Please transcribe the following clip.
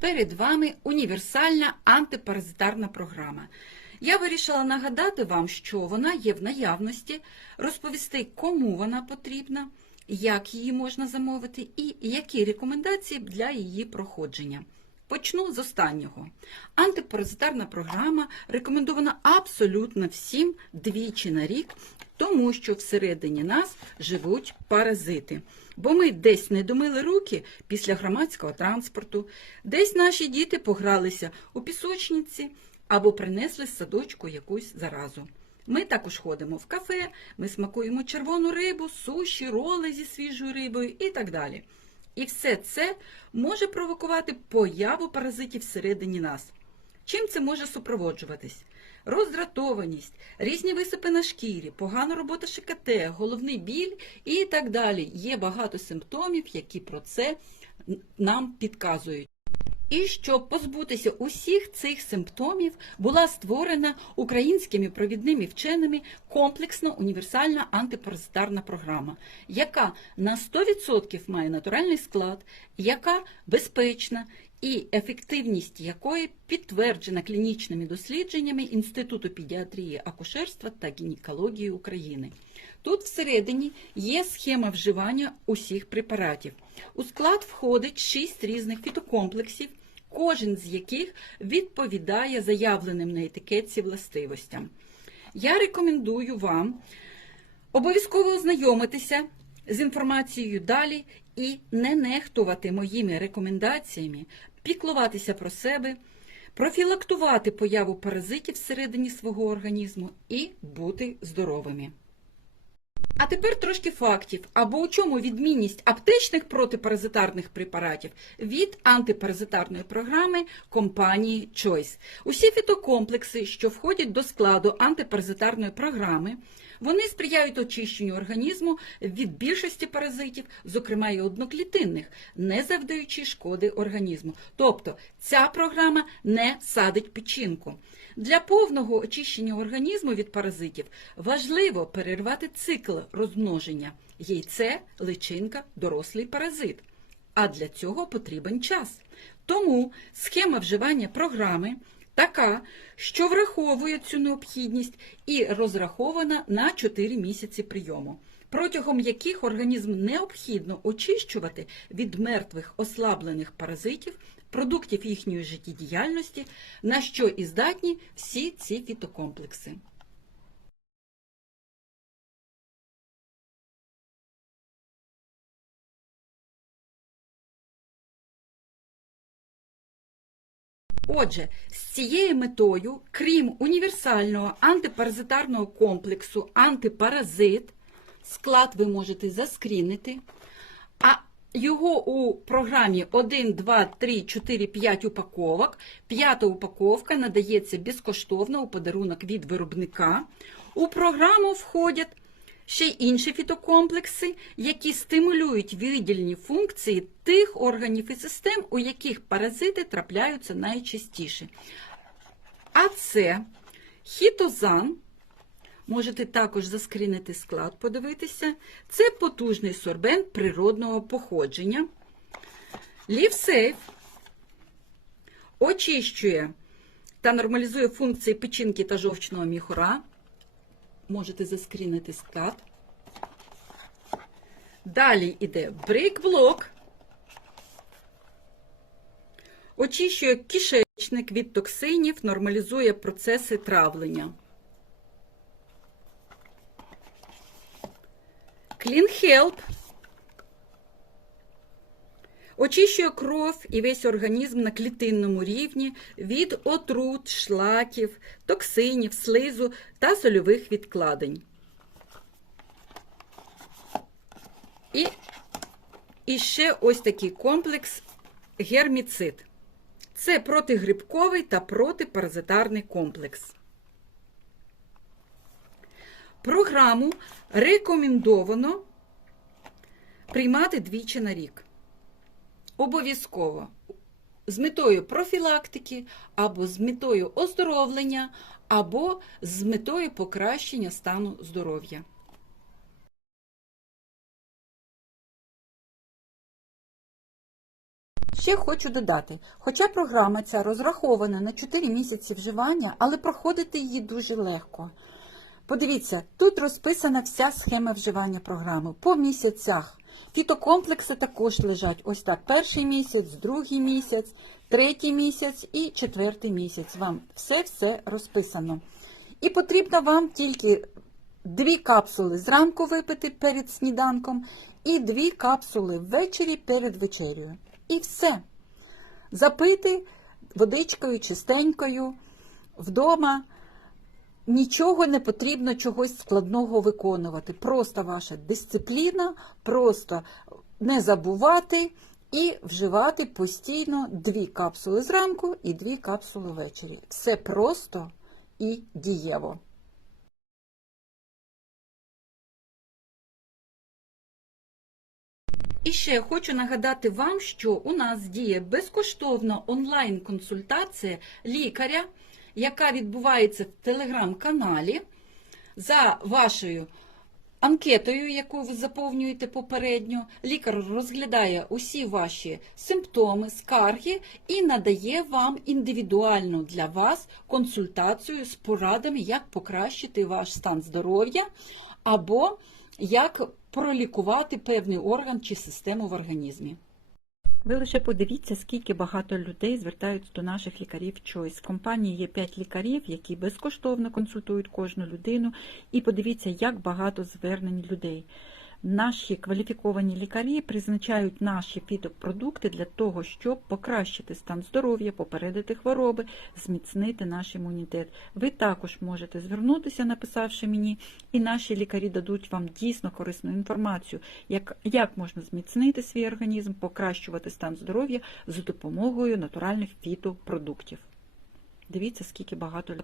Перед вами універсальна антипаразитарна програма. Я вирішила нагадати вам, що вона є в наявності, розповісти, кому вона потрібна, як її можна замовити і які рекомендації для її проходження. Почну з останнього. Антипаразитарна програма рекомендована абсолютно всім двічі на рік, тому що всередині нас живуть паразити. Бо ми десь не домили руки після громадського транспорту, десь наші діти погралися у пісочниці або принесли з садочку якусь заразу. Ми також ходимо в кафе, ми смакуємо червону рибу, суші, роли зі свіжою рибою і так далі. І все це може провокувати появу паразитів всередині нас. Чим це може супроводжуватись? Роздратованість, різні висипи на шкірі, погана робота ШКТ, головний біль і так далі. Є багато симптомів, які про це нам підказують. І щоб позбутися усіх цих симптомів, була створена українськими провідними вченими комплексна універсальна антипаразитарна програма, яка на 100% має натуральний склад, яка безпечна і ефективність якої підтверджена клінічними дослідженнями Інституту педіатрії, акушерства та гінекології України. Тут всередині є схема вживання усіх препаратів. У склад входить 6 різних фітокомплексів, кожен з яких відповідає заявленим на етикетці властивостям. Я рекомендую вам обов'язково ознайомитися з інформацією далі і не нехтувати моїми рекомендаціями, піклуватися про себе, профілактувати появу паразитів всередині свого організму і бути здоровими. А тепер трошки фактів, або у чому відмінність аптечних протипаразитарних препаратів від антипаразитарної програми компанії Choice. Усі фітокомплекси, що входять до складу антипаразитарної програми, вони сприяють очищенню організму від більшості паразитів, зокрема і одноклітинних, не завдаючи шкоди організму. Тобто ця програма не садить печінку. Для повного очищення організму від паразитів важливо перервати цикл розмноження яйце, личинка, дорослий паразит. А для цього потрібен час. Тому схема вживання програми така, що враховує цю необхідність і розрахована на 4 місяці прийому, протягом яких організм необхідно очищувати від мертвих ослаблених паразитів, продуктів їхньої життєдіяльності, на що і здатні всі ці фітокомплекси. Отже, з цією метою, крім універсального антипаразитарного комплексу антипаразит, склад ви можете заскрінити, а його у програмі 1, 2, 3, 4, 5 упаковок. П'ята упаковка надається безкоштовно у подарунок від виробника. У програму входять ще й інші фітокомплекси, які стимулюють видільні функції тих органів і систем, у яких паразити трапляються найчастіше. А це хітозан. Можете також заскрінити склад, подивитися. Це потужний сорбент природного походження. Лівсейф очищує та нормалізує функції печінки та жовчного міхура. Можете заскрінити склад. Далі йде брейк-блок. Очищує кишечник від токсинів, нормалізує процеси травлення. Clean Help очищує кров і весь організм на клітинному рівні від отрут, шлаків, токсинів, слизу та сольових відкладень. І, і ще ось такий комплекс герміцид. Це протигрибковий та протипаразитарний комплекс. Програму рекомендовано приймати двічі на рік. Обов'язково з метою профілактики, або з метою оздоровлення, або з метою покращення стану здоров'я. ще хочу додати, хоча програма ця розрахована на 4 місяці вживання, але проходити її дуже легко. Подивіться, тут розписана вся схема вживання програми по місяцях. Фітокомплекси також лежать ось так: перший місяць, другий місяць, третій місяць і четвертий місяць. Вам все-все розписано. І потрібно вам тільки дві капсули зранку випити перед сніданком і дві капсули ввечері перед вечерею. І все. Запити водичкою чистенькою вдома. Нічого не потрібно чогось складного виконувати. Просто ваша дисципліна, просто не забувати і вживати постійно дві капсули зранку і дві капсули ввечері. Все просто і дієво. І ще хочу нагадати вам, що у нас діє безкоштовна онлайн-консультація лікаря, яка відбувається в телеграм-каналі за вашою анкетою, яку ви заповнюєте попередньо. Лікар розглядає усі ваші симптоми, скарги і надає вам індивідуальну для вас консультацію з порадами, як покращити ваш стан здоров'я або як пролікувати певний орган чи систему в організмі. Ви лише подивіться, скільки багато людей звертаються до наших лікарів Choice. В компанії є 5 лікарів, які безкоштовно консультують кожну людину. І подивіться, як багато звернень людей. Наші кваліфіковані лікарі призначають наші фітопродукти для того, щоб покращити стан здоров'я, попередити хвороби, зміцнити наш імунітет. Ви також можете звернутися, написавши мені, і наші лікарі дадуть вам дійсно корисну інформацію, як, як можна зміцнити свій організм, покращувати стан здоров'я за допомогою натуральних фітопродуктів. Дивіться, скільки багато.